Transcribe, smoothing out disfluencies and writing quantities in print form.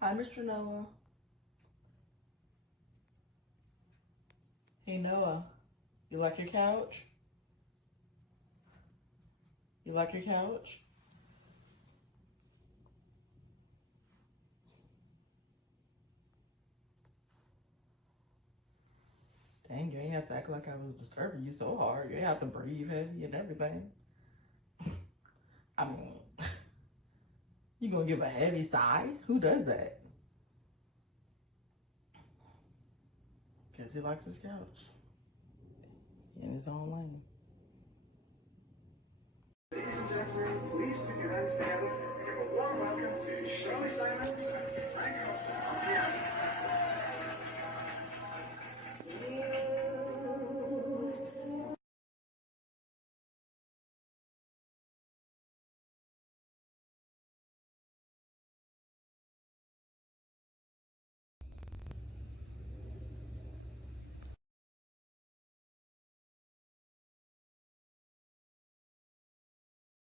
Hi, Mr. Noah. Hey, Noah. You like your couch? You like your couch? Dang, you ain't have to act like I was disturbing you so hard. You ain't have to breathe heavy and everything. I mean, you gonna give a heavy sigh? Who does that? Guess he likes his couch. In his own lane. Ladies and gentlemen, please put your hands together